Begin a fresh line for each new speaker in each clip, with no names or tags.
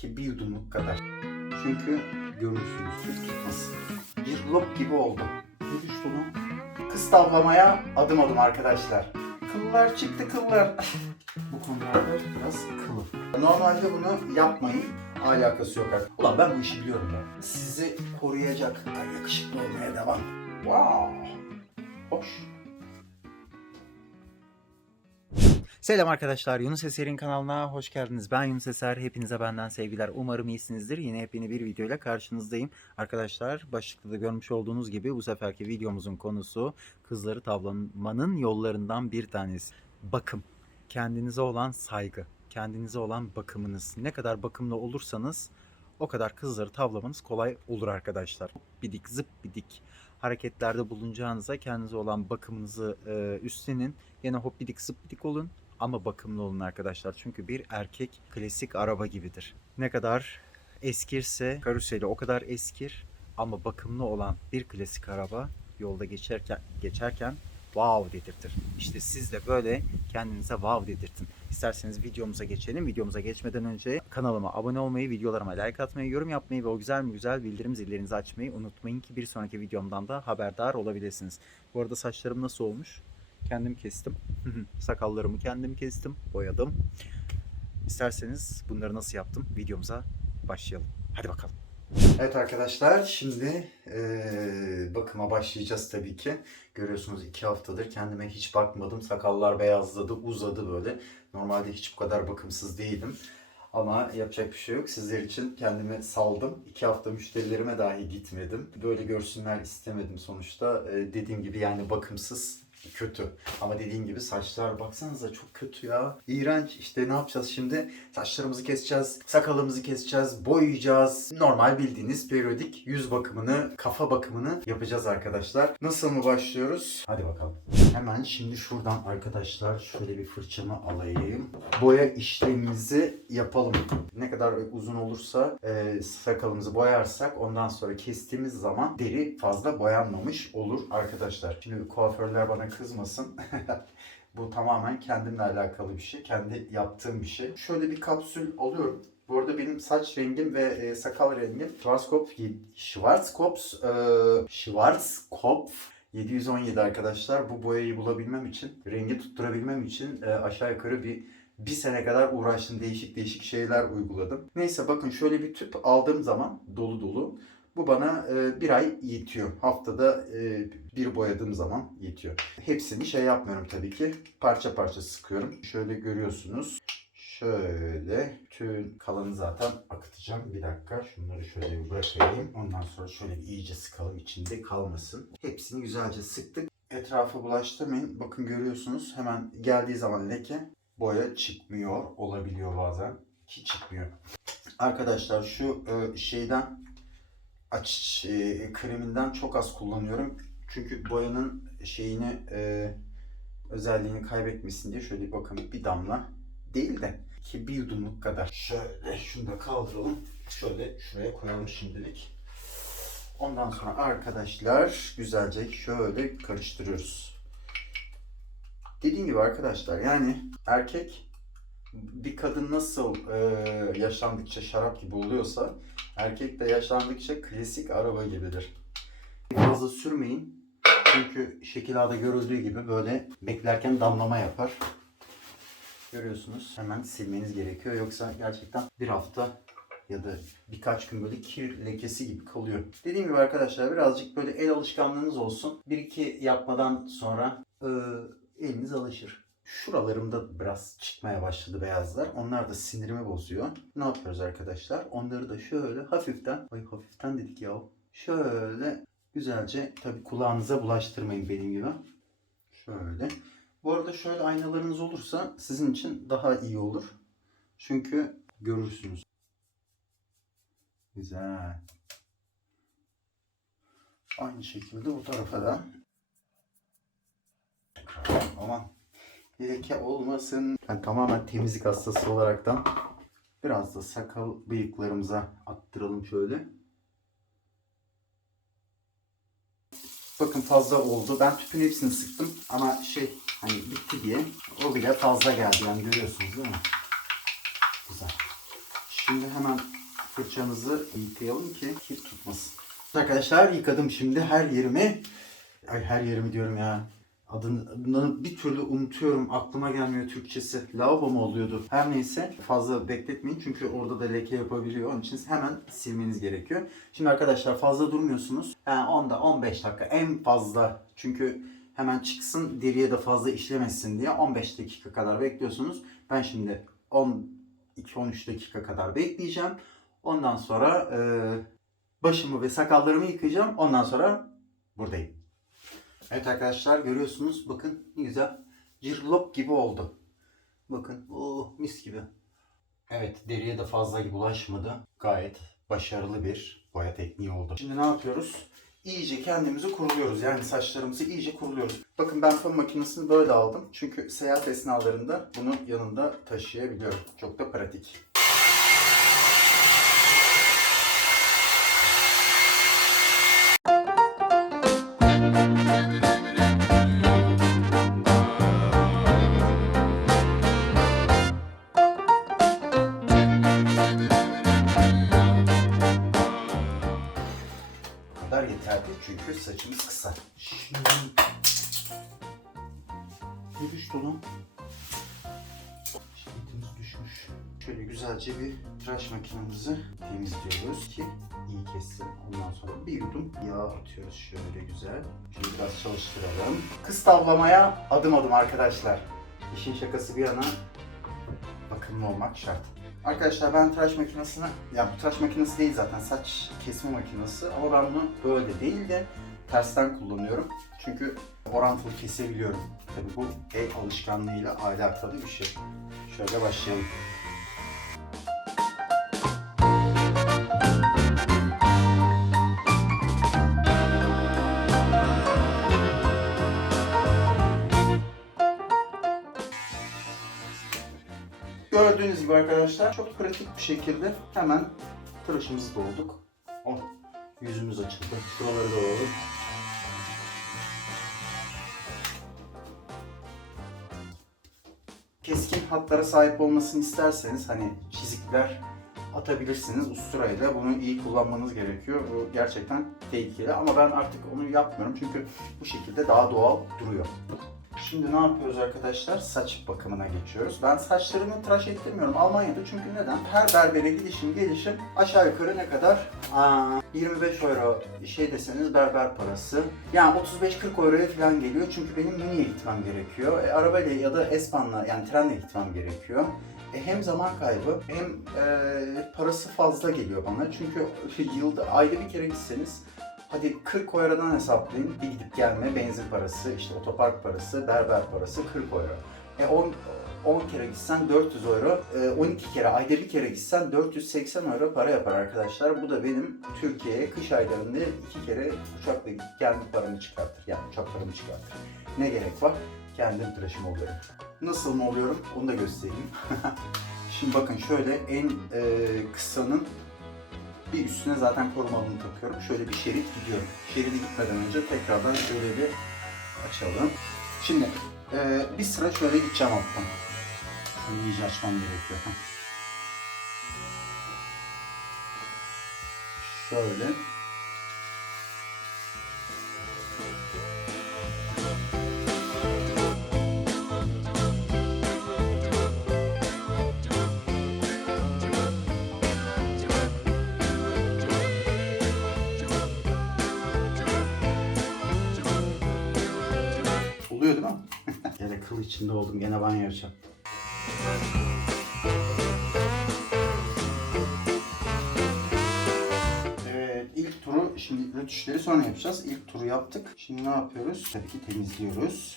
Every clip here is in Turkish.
Ki bir yudumluk kadar. Çünkü görürsünüz tut tutmasın. Bir lop gibi oldu. Ne düştü lan? Kız tavlamaya adım adım arkadaşlar. Kıllar çıktı kıllar. Bu konularda biraz kılı. Normalde bunu yapmayın. Alakası yok artık. Ulan ben bu işi biliyorum ya. Sizi koruyacak. Yakışıklı olmaya devam. Wow. Hoş. Selam arkadaşlar. Yunus Eser'in kanalına hoş geldiniz. Ben Yunus Eser. Hepinize benden sevgiler. Umarım iyisinizdir. Yine hepini bir videoyla karşınızdayım. Arkadaşlar başlıkta da görmüş olduğunuz gibi bu seferki videomuzun konusu kızları tavlamanın yollarından bir tanesi. Bakım. Kendinize olan saygı. Kendinize olan bakımınız. Ne kadar bakımlı olursanız o kadar kızları tavlamanız kolay olur arkadaşlar. Bidik zıp bidik hareketlerde bulunacağınıza kendinize olan bakımınızı e, üstlenin. Yine hoppidik zıppidik olun ama bakımlı olun arkadaşlar. Çünkü bir erkek klasik araba gibidir. Ne kadar eskirse karuseli o kadar eskir ama bakımlı olan bir klasik araba yolda geçerken geçerken wow dedirtir. İşte siz de böyle kendinize wow dedirtin. İsterseniz videomuza geçelim. Videomuza geçmeden önce kanalıma abone olmayı, videolarıma like atmayı, yorum yapmayı ve o güzel mi güzel bildirim zillerinizi açmayı unutmayın ki bir sonraki videomdan da haberdar olabilirsiniz. Bu arada saçlarım nasıl olmuş? Kendim kestim. Sakallarımı kendim kestim, boyadım. İsterseniz bunları nasıl yaptım videomuza başlayalım. Hadi bakalım. Evet arkadaşlar şimdi eee, bakıma başlayacağız tabii ki. Görüyorsunuz iki haftadır kendime hiç bakmadım. Sakallar beyazladı, uzadı böyle. Normalde hiç bu kadar bakımsız değilim. Ama yapacak bir şey yok. Sizler için kendimi saldım. İki hafta müşterilerime dahi gitmedim. Böyle görsünler istemedim sonuçta. Eee, dediğim gibi yani bakımsız kötü. Ama dediğim gibi saçlar baksanıza çok kötü ya. İğrenç. İşte ne yapacağız şimdi? Saçlarımızı keseceğiz, sakalımızı keseceğiz, boyayacağız. Normal bildiğiniz periyodik yüz bakımını, kafa bakımını yapacağız arkadaşlar. Nasıl mı başlıyoruz? Hadi bakalım. Hemen şimdi şuradan arkadaşlar şöyle bir fırçamı alayım. Boya işlemimizi yapalım. Ne kadar uzun olursa e, sakalımızı boyarsak ondan sonra kestiğimiz zaman deri fazla boyanmamış olur arkadaşlar. Şimdi kuaförler bana kızmasın. Bu tamamen kendimle alakalı bir şey. Kendi yaptığım bir şey. Şöyle bir kapsül alıyorum. Bu arada benim saç rengim ve e, sakal rengim Schwarzkopf, Schwarzkopf, e, Schwarzkopf 717 arkadaşlar. Bu boyayı bulabilmem için, rengi tutturabilmem için e, aşağı yukarı bir bir sene kadar uğraştım. Değişik değişik şeyler uyguladım. Neyse bakın şöyle bir tüp aldığım zaman dolu dolu. Bu bana e, bir ay yetiyor. Haftada e, bir boyadığım zaman yetiyor. Hepsini şey yapmıyorum tabii ki. Parça parça sıkıyorum. Şöyle görüyorsunuz. Şöyle tüm kalanı zaten akıtacağım. Bir dakika şunları şöyle bir bırakayım. Ondan sonra şöyle iyice sıkalım içinde kalmasın. Hepsini güzelce sıktık. Etrafa bulaştırmayın. Bakın görüyorsunuz hemen geldiği zaman leke boya çıkmıyor olabiliyor bazen. Ki çıkmıyor. Arkadaşlar şu e, şeyden aç e, kreminden çok az kullanıyorum. Çünkü boyanın şeyini e, özelliğini kaybetmesin diye şöyle bakın bir damla değil de ki bir yudumluk kadar. Şöyle şunu da kaldıralım. Şöyle şuraya koyalım şimdilik. Ondan sonra arkadaşlar güzelce şöyle karıştırıyoruz. Dediğim gibi arkadaşlar yani erkek bir kadın nasıl e, yaşlandıkça şarap gibi oluyorsa erkek de yaşlandıkça klasik araba gibidir. Fazla sürmeyin. Çünkü şekil A'da görüldüğü gibi böyle beklerken damlama yapar. Görüyorsunuz. Hemen silmeniz gerekiyor. Yoksa gerçekten bir hafta ya da birkaç gün böyle kir lekesi gibi kalıyor. Dediğim gibi arkadaşlar birazcık böyle el alışkanlığınız olsun. Bir iki yapmadan sonra e, eliniz alışır. Şuralarımda biraz çıkmaya başladı beyazlar. Onlar da sinirimi bozuyor. Ne yapıyoruz arkadaşlar? Onları da şöyle hafiften, ay hafiften dedik ya. Şöyle güzelce tabii kulağınıza bulaştırmayın benim gibi. Şöyle. Bu arada şöyle aynalarınız olursa sizin için daha iyi olur. Çünkü görürsünüz. Güzel. Aynı şekilde bu tarafa da. Aman leke olmasın. Ben tamamen temizlik hastası olaraktan biraz da sakal bıyıklarımıza attıralım şöyle. Bakın fazla oldu. Ben tüpün hepsini sıktım ama şey hani bitti diye o bile fazla geldi yani görüyorsunuz değil mi? Güzel. Şimdi hemen fırçamızı yıkayalım ki kir tutmasın. Arkadaşlar yıkadım şimdi her yerimi. Ay her yerimi diyorum ya. Adını, bir türlü unutuyorum. Aklıma gelmiyor Türkçesi. Lavabo mu oluyordu? Her neyse fazla bekletmeyin çünkü orada da leke yapabiliyor. Onun için hemen silmeniz gerekiyor. Şimdi arkadaşlar fazla durmuyorsunuz. Yani 10'da 15 dakika en fazla. Çünkü hemen çıksın deriye de fazla işlemesin diye 15 dakika kadar bekliyorsunuz. Ben şimdi 12-13 dakika kadar bekleyeceğim. Ondan sonra e, başımı ve sakallarımı yıkayacağım. Ondan sonra buradayım. Evet arkadaşlar görüyorsunuz bakın ne güzel cirlop gibi oldu. Bakın oh mis gibi. Evet deriye de fazla bulaşmadı. Gayet başarılı bir boya tekniği oldu. Şimdi ne yapıyoruz? İyice kendimizi kuruluyoruz. Yani saçlarımızı iyice kuruluyoruz. Bakın ben fön makinesini böyle aldım. Çünkü seyahat esnalarında bunu yanında taşıyabiliyorum. Çok da pratik. Tıraş makinemizi temizliyoruz ki iyi kessin. Ondan sonra bir yudum yağ atıyoruz şöyle güzel. Şimdi biraz çalıştıralım. Kız tavlamaya adım adım arkadaşlar. İşin şakası bir yana bakımlı olmak şart. Arkadaşlar ben tıraş makinesini, ya bu tıraş makinesi değil zaten saç kesme makinesi ama ben bunu böyle değil de tersten kullanıyorum. Çünkü orantılı kesebiliyorum. Tabi bu el alışkanlığıyla alakalı bir şey. Şöyle başlayalım. Gördüğünüz gibi arkadaşlar çok pratik bir şekilde hemen tıraşımızı da olduk. Oh, yüzümüz açıldı. Şuraları da alalım. Keskin hatlara sahip olmasını isterseniz hani çizikler atabilirsiniz usturayla. Bunu iyi kullanmanız gerekiyor. Bu gerçekten tehlikeli ama ben artık onu yapmıyorum çünkü bu şekilde daha doğal duruyor. Şimdi ne yapıyoruz arkadaşlar? Saç bakımına geçiyoruz. Ben saçlarımı tıraş ettirmiyorum Almanya'da çünkü neden? Her berbere gidişim gelişim aşağı yukarı ne kadar? Aa, 25 euro şey deseniz berber parası. Yani 35-40 euroya falan geliyor çünkü benim miniye gitmem gerekiyor. E, arabayla ya da Espan'la yani trenle gitmem gerekiyor. E, hem zaman kaybı hem e, parası fazla geliyor bana. Çünkü yılda ayda bir kere gitseniz Hadi 40 eurodan hesaplayın. Bir gidip gelme, benzin parası, işte otopark parası, berber parası 40 euro. E 10, 10 kere gitsen 400 euro, e, 12 kere ayda bir kere gitsen 480 euro para yapar arkadaşlar. Bu da benim Türkiye'ye kış aylarında iki kere uçakla gidip gelme paramı çıkartır. Yani uçak paramı çıkartır. Ne gerek var? Kendim tıraşım oluyorum. Nasıl mı oluyorum? Onu da göstereyim. Şimdi bakın şöyle en e, kısanın bir üstüne zaten korumalını takıyorum. Şöyle bir şerit gidiyorum. Şeridi gitmeden önce tekrardan şöyle bir açalım. Şimdi e, bir sıra şöyle gideceğim alttan. Şunu iyice açmam gerekiyor. Şöyle. İçinde oldum. Gene banyo yapacağım. Evet ilk turu şimdi rötuşları sonra yapacağız. İlk turu yaptık. Şimdi ne yapıyoruz? Tabii ki temizliyoruz.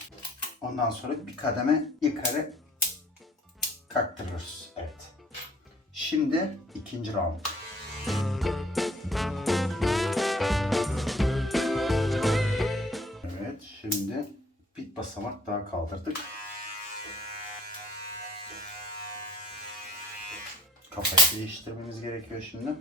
Ondan sonra bir kademe yukarı kaktırıyoruz. Evet. Şimdi ikinci round. Evet şimdi bir basamak daha kaldırdık. Kafayı değiştirmemiz gerekiyor şimdi.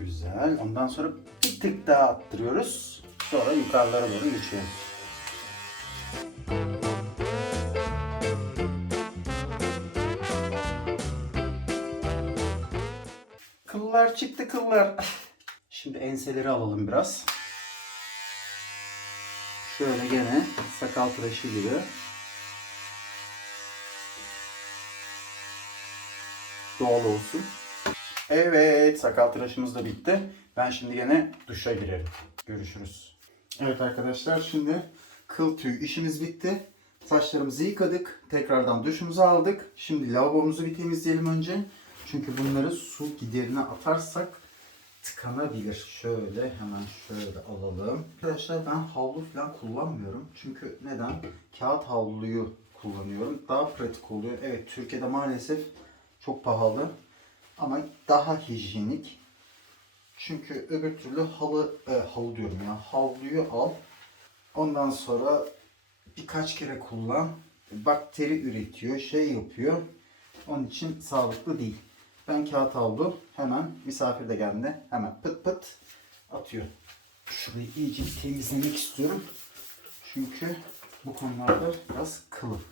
Güzel. Ondan sonra bir tık daha attırıyoruz. Sonra yukarılara doğru geçiyorum. Kıllar çıktı kıllar. Şimdi enseleri alalım biraz. Şöyle gene sakal tıraşı gibi. Doğal olsun. Evet sakal tıraşımız da bitti. Ben şimdi gene duşa girerim. Görüşürüz. Evet arkadaşlar şimdi kıl tüy işimiz bitti. Saçlarımızı yıkadık. Tekrardan duşumuzu aldık. Şimdi lavabomuzu bir temizleyelim önce. Çünkü bunları su giderine atarsak tıkanabilir. Şöyle hemen şöyle alalım. Arkadaşlar ben havlu falan kullanmıyorum. Çünkü neden? Kağıt havluyu kullanıyorum. Daha pratik oluyor. Evet Türkiye'de maalesef çok pahalı. Ama daha hijyenik. Çünkü öbür türlü halı, e, halı diyorum ya, havluyu al. Ondan sonra birkaç kere kullan. Bakteri üretiyor, şey yapıyor. Onun için sağlıklı değil. Ben kağıt havlu hemen misafir de geldi. Hemen pıt pıt atıyor. Şurayı iyice bir temizlemek istiyorum. Çünkü bu konularda biraz kılım.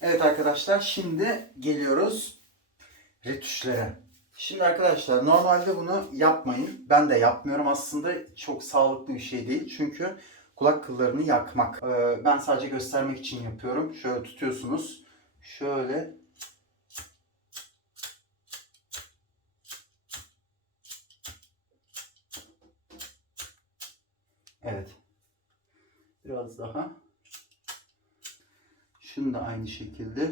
Evet arkadaşlar şimdi geliyoruz retüşlere. Şimdi arkadaşlar normalde bunu yapmayın. Ben de yapmıyorum aslında. Çok sağlıklı bir şey değil. Çünkü kulak kıllarını yakmak. Ee, ben sadece göstermek için yapıyorum. Şöyle tutuyorsunuz. Şöyle Evet. Biraz daha. Şunu da aynı şekilde.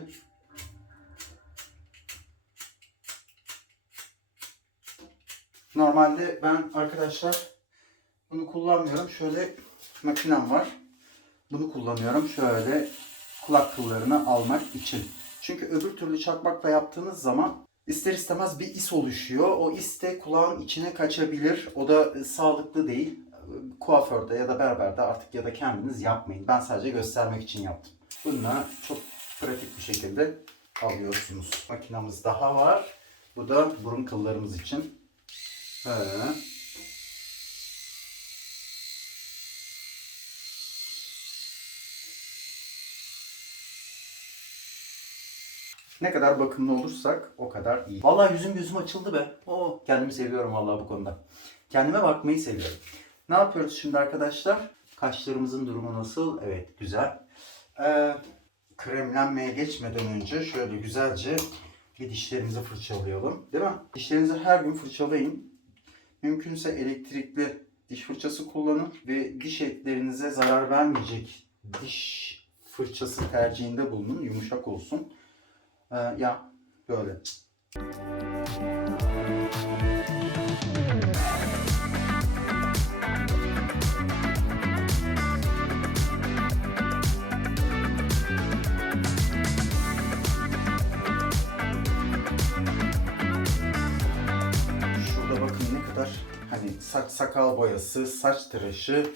Normalde ben arkadaşlar bunu kullanmıyorum. Şöyle makinem var. Bunu kullanıyorum. Şöyle kulak kıllarını almak için. Çünkü öbür türlü çakmakla yaptığınız zaman ister istemez bir is oluşuyor. O is de kulağın içine kaçabilir. O da sağlıklı değil. Kuaförde ya da berberde artık ya da kendiniz yapmayın. Ben sadece göstermek için yaptım. Bununla çok pratik bir şekilde alıyorsunuz. Makinamız daha var. Bu da burun kıllarımız için. Böyle. Ne kadar bakımlı olursak o kadar iyi. Vallahi yüzüm gözüm açıldı be. Oo, kendimi seviyorum vallahi bu konuda. Kendime bakmayı seviyorum. Ne yapıyoruz şimdi arkadaşlar? Kaşlarımızın durumu nasıl? Evet güzel. Ee, kremlenmeye geçmeden önce şöyle güzelce bir dişlerimizi fırçalayalım. Değil mi? Dişlerinizi her gün fırçalayın. Mümkünse elektrikli diş fırçası kullanın ve diş etlerinize zarar vermeyecek diş fırçası tercihinde bulunun. Yumuşak olsun. Ee, ya böyle. Hani saç sakal boyası, saç tıraşı,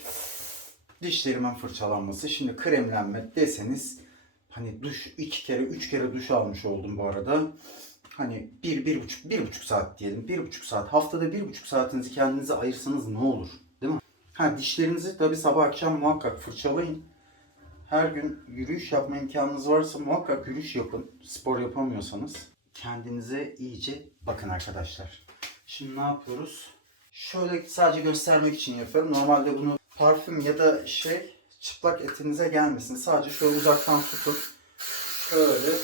dişlerimin fırçalanması. Şimdi kremlenme deseniz hani duş iki kere üç kere duş almış oldum bu arada. Hani bir, bir buçuk, bir buçuk saat diyelim. Bir buçuk saat. Haftada bir buçuk saatinizi kendinize ayırsanız ne olur? Değil mi? Ha dişlerinizi tabi sabah akşam muhakkak fırçalayın. Her gün yürüyüş yapma imkanınız varsa muhakkak yürüyüş yapın. Spor yapamıyorsanız. Kendinize iyice bakın arkadaşlar. Şimdi ne yapıyoruz? Şöyle sadece göstermek için yapıyorum. Normalde bunu parfüm ya da şey çıplak etinize gelmesin. Sadece şöyle uzaktan tutun. Şöyle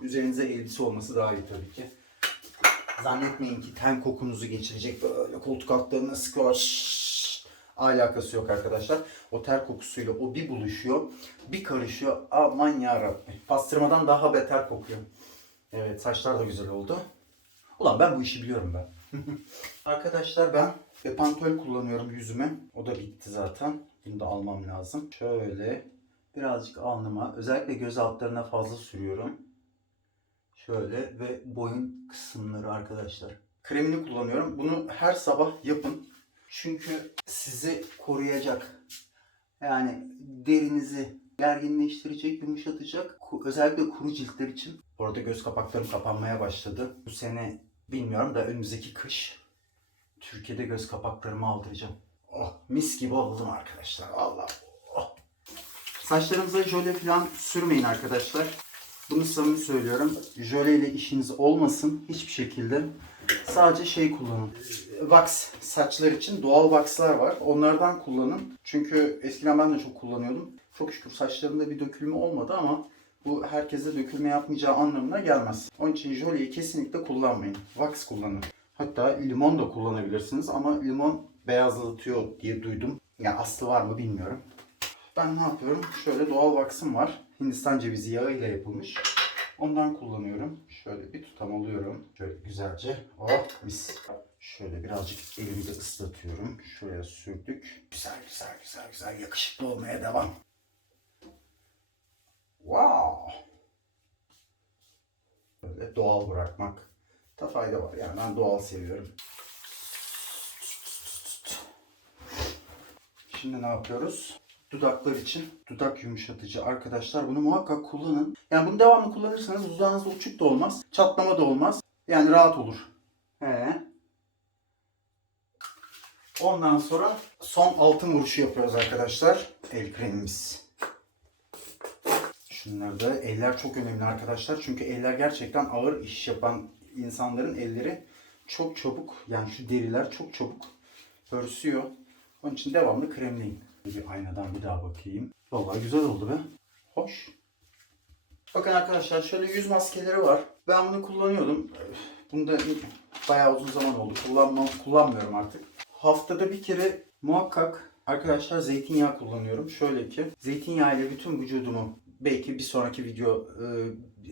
üzerinize elbise olması daha iyi tabii ki. Zannetmeyin ki ten kokunuzu geçirecek böyle koltuk altlarına sıkıyor. Alakası yok arkadaşlar. O ter kokusuyla o bir buluşuyor. Bir karışıyor. Aman yarabbim. Pastırmadan daha beter kokuyor. Evet saçlar da güzel oldu. Ulan ben bu işi biliyorum ben. Arkadaşlar ben Bepantol kullanıyorum yüzüme. O da bitti zaten. Bunu da almam lazım. Şöyle birazcık alnıma özellikle göz altlarına fazla sürüyorum. Şöyle ve boyun kısımları arkadaşlar. Kremini kullanıyorum. Bunu her sabah yapın. Çünkü sizi koruyacak. Yani derinizi gerginleştirecek, yumuşatacak. Özellikle kuru ciltler için. Orada göz kapaklarım kapanmaya başladı. Bu sene bilmiyorum da önümüzdeki kış Türkiye'de göz kapaklarımı aldıracağım. Oh mis gibi oldum arkadaşlar. Allah. Oh. Saçlarınıza jöle falan sürmeyin arkadaşlar. Bunu samimi söylüyorum. Jöle ile işiniz olmasın hiçbir şekilde. Sadece şey kullanın. Wax saçlar için doğal waxlar var. Onlardan kullanın. Çünkü eskiden ben de çok kullanıyordum. Çok şükür saçlarımda bir dökülme olmadı ama bu herkese dökülme yapmayacağı anlamına gelmez. Onun için jöleyi kesinlikle kullanmayın. Wax kullanın. Hatta limon da kullanabilirsiniz ama limon beyazlatıyor diye duydum. Yani aslı var mı bilmiyorum. Ben ne yapıyorum? Şöyle doğal wax'ım var. Hindistan cevizi yağı ile yapılmış. Ondan kullanıyorum. Şöyle bir tutam alıyorum. Şöyle güzelce. Oh mis. Şöyle birazcık elimi de ıslatıyorum. Şuraya sürdük. Güzel güzel güzel güzel yakışıklı olmaya devam. Wow. Böyle doğal bırakmak da fayda var. Yani ben doğal seviyorum. Şimdi ne yapıyoruz? Dudaklar için dudak yumuşatıcı arkadaşlar bunu muhakkak kullanın. Yani bunu devamlı kullanırsanız dudağınız uçuk da olmaz, çatlama da olmaz. Yani rahat olur. He. Ondan sonra son altın vuruşu yapıyoruz arkadaşlar. El kremimiz. Şunları da eller çok önemli arkadaşlar. Çünkü eller gerçekten ağır iş yapan insanların elleri çok çabuk yani şu deriler çok çabuk pörsüyor. Onun için devamlı kremleyin. Bir aynadan bir daha bakayım. Vallahi güzel oldu be. Hoş. Bakın arkadaşlar şöyle yüz maskeleri var. Ben bunu kullanıyordum. Bunu da bayağı uzun zaman oldu. Kullanmam, kullanmıyorum artık. Haftada bir kere muhakkak arkadaşlar zeytinyağı kullanıyorum. Şöyle ki zeytinyağı ile bütün vücudumu belki bir sonraki video e,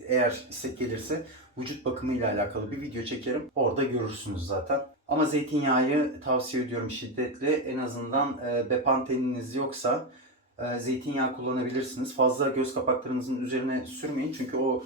eğer istek gelirse vücut bakımı ile alakalı bir video çekerim. Orada görürsünüz zaten. Ama zeytinyağı tavsiye ediyorum şiddetle. En azından e, bepanteniniz yoksa e, zeytinyağı kullanabilirsiniz. Fazla göz kapaklarınızın üzerine sürmeyin. Çünkü o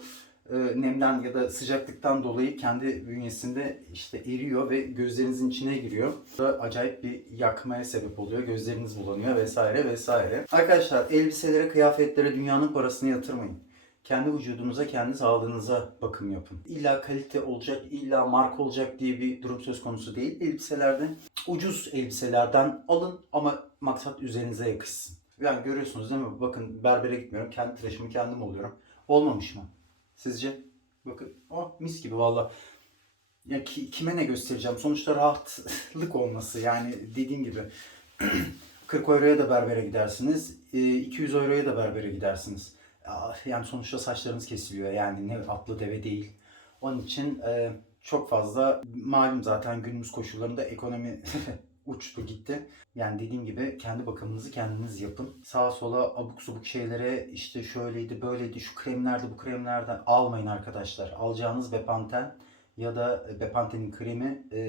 nemden ya da sıcaklıktan dolayı kendi bünyesinde işte eriyor ve gözlerinizin içine giriyor. Bu da acayip bir yakmaya sebep oluyor. Gözleriniz bulanıyor vesaire vesaire. Arkadaşlar elbiselere, kıyafetlere dünyanın parasını yatırmayın. Kendi vücudunuza, kendi sağlığınıza bakım yapın. İlla kalite olacak, illa marka olacak diye bir durum söz konusu değil. Elbiselerde ucuz elbiselerden alın ama maksat üzerinize yakışsın. Yani görüyorsunuz değil mi? Bakın berbere gitmiyorum. Kendi tıraşımı kendim oluyorum. Olmamış mı? Sizce? Bakın oh mis gibi valla. Ya ki, kime ne göstereceğim? Sonuçta rahatlık olması yani dediğim gibi 40 euroya da berbere gidersiniz. e, 200 euroya da berbere gidersiniz. Yani sonuçta saçlarınız kesiliyor. Yani ne atlı deve değil. Onun için e, çok fazla malum zaten günümüz koşullarında ekonomi uçtu gitti. Yani dediğim gibi kendi bakımınızı kendiniz yapın. Sağa sola abuk subuk şeylere işte şöyleydi böyleydi şu kremlerde bu kremlerden almayın arkadaşlar. Alacağınız Bepanten ya da Bepanten'in kremi e,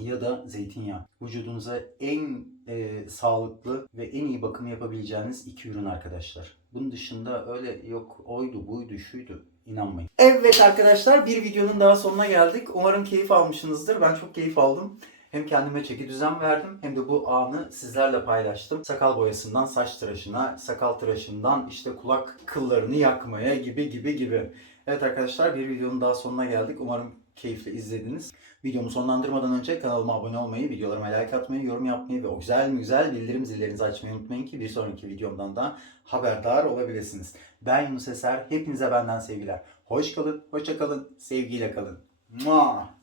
ya da zeytinyağı. Vücudunuza en e, sağlıklı ve en iyi bakım yapabileceğiniz iki ürün arkadaşlar. Bunun dışında öyle yok oydu buydu şuydu inanmayın. Evet arkadaşlar bir videonun daha sonuna geldik. Umarım keyif almışsınızdır. Ben çok keyif aldım. Hem kendime çeki düzen verdim hem de bu anı sizlerle paylaştım. Sakal boyasından saç tıraşına, sakal tıraşından işte kulak kıllarını yakmaya gibi gibi gibi. Evet arkadaşlar bir videonun daha sonuna geldik. Umarım keyifle izlediniz. Videomu sonlandırmadan önce kanalıma abone olmayı, videolarıma like atmayı, yorum yapmayı ve o güzel güzel bildirim zillerinizi açmayı unutmayın ki bir sonraki videomdan da haberdar olabilirsiniz. Ben Yunus Eser. Hepinize benden sevgiler. Hoş kalın, hoşça kalın, sevgiyle kalın. Mua.